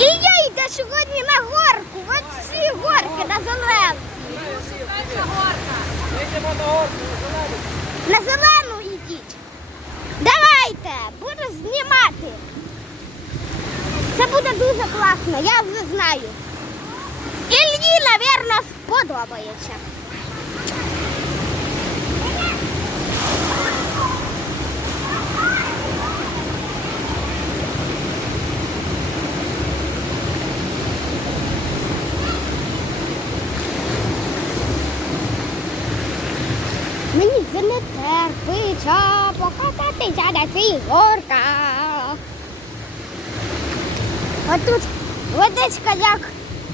І я йду сьогодні на горку. От ці горки на зелену. На зелену йдіть. Давайте, буду знімати. Це буде дуже класно, я вже знаю. Ільї, мабуть, сподобається. Мені терпиться покататися на цих горках. От тут водичка як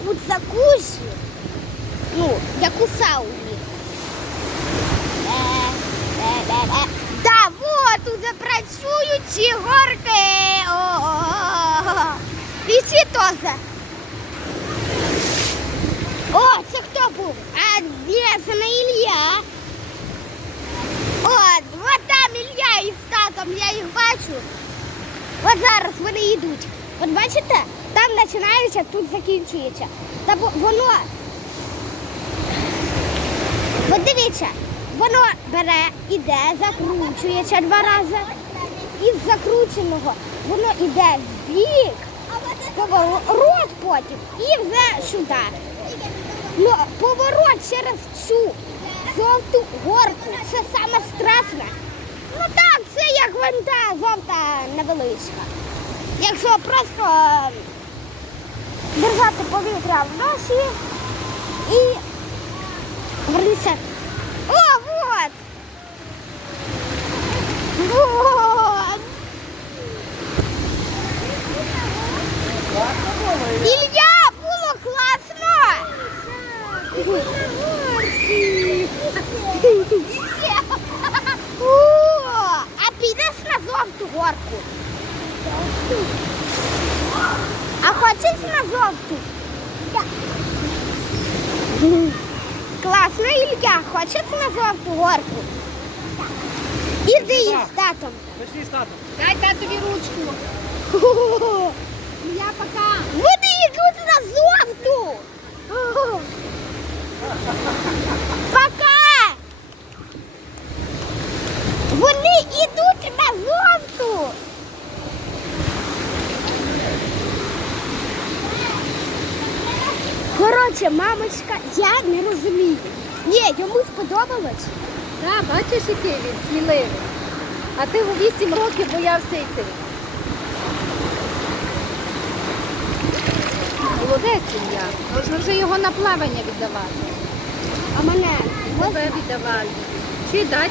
у закусі, ну, як у сауні. Е, е, е, е. Вот уже працюють ці горки. Ці теж. О, це хто був? А не Ілля. От, от там Ілля із татом, я їх бачу. От зараз вони йдуть. От бачите, там починається, тут закінчується. Та воно. От дивіться, воно бере, іде, закручується два рази. Із закрученого воно іде в бік, поворот потім і вже сюди. Ну, поворот через цю жовту горку. Це саме страшне. Ну так, це як вон та жовта невеличка. Якщо просто е, держати повітря в носі і вернися. О, вот! Вот було класно! О, а підеш на жовту? А хочеш на жовту? Класно, Ілля, хочеш на жовту горку? Іди із татом. Пішли з татом. Дай татові ручку. Я пока. Вони йдуть на жовту. Пока. Вони йдуть на жовту. Коротше, мамочка, я не розумію. Ні, йому сподобалось. Так, бачиш, який він сміливий. А ти у 8 років боявся йти. Молодець я. Можна вже його на плавання віддавати. А мене Тебе віддавали. Чи дать?